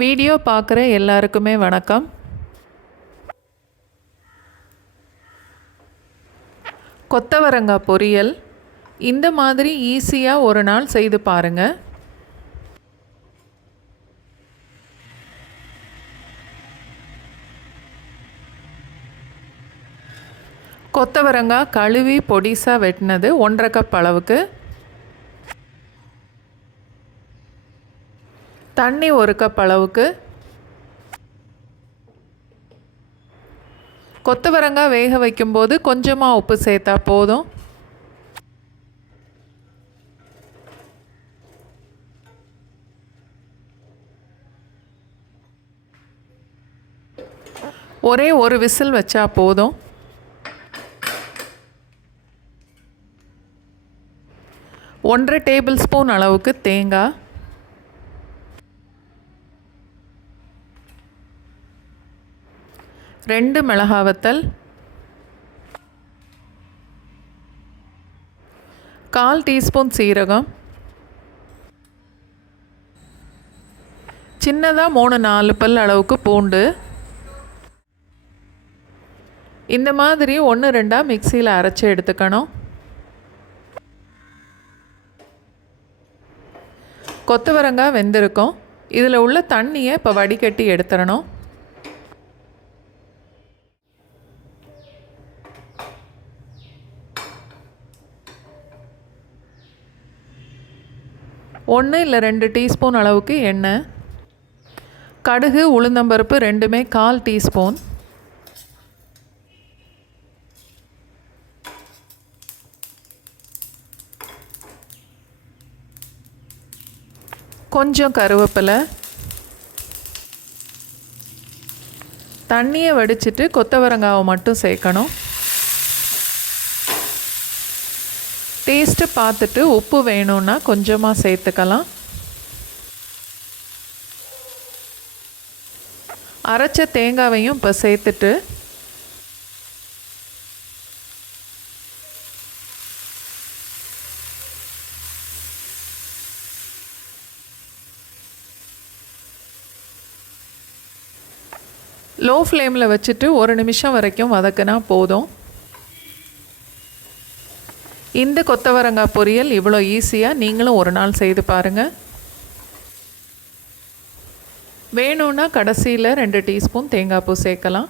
Video பார்க்குற எல்லாருக்குமே வணக்கம். கொத்தவரங்காய் பொரியல். இந்த மாதிரி ஈஸியாக ஒரு நாள் செய்து பாருங்கள் கொத்தவரங்காய் கழுவி பொடிசாக வெட்டினது ஒன்றரை கப் அளவுக்கு. தண்ணி ஒரு கப் அளவுக்கு. கொத்தவரங்காய் வேக வைக்கும்போது கொஞ்சமாக உப்பு சேர்த்தா போதும். ஒரே ஒரு விசில் வச்சா போதும். ஒன்றரை டேபிள் ஸ்பூன் அளவுக்கு தேங்காய். ரெண்டு மிளகா வத்தல் கால் டீஸ்பூன் சீரகம் சின்னதாக மூணு நாலு பல் அளவுக்கு பூண்டு. இந்த மாதிரி ஒன்று ரெண்டாக மிக்சியில் அரைச்சி எடுத்துக்கணும். கொத்தவரங்காய் வெந்திருக்கும். இதில் உள்ள தண்ணியை இப்போ வடிகட்டி எடுத்துடணும். ஒன்று இல்லை ரெண்டு டீஸ்பூன் அளவுக்கு எண்ணெய். கடுகு உளுந்தம்பருப்பு ரெண்டுமே கால் டீஸ்பூன். கொஞ்சம் கருவேப்பிலை. தண்ணியை வடிச்சிட்டு கொத்தவரங்காவை மட்டும் சேர்க்கணும். டேஸ்ட்டு பார்த்துட்டு உப்பு வேணும்னா கொஞ்சமாக சேர்த்துக்கலாம். அரைச்ச தேங்காவையும் இப்போ சேர்த்துட்டு லோ ஃப்ளேமில் வச்சுட்டு ஒரு நிமிஷம் வரைக்கும் வதக்குனா போதும். இந்த கொத்தவரங்காய் பொரியல் இவ்வளோ ஈஸியாக நீங்களும் ஒரு நாள் செய்து பாருங்கள் வேணும்னா கடைசியில் ரெண்டு டீஸ்பூன் தேங்காய் பூ சேர்க்கலாம்.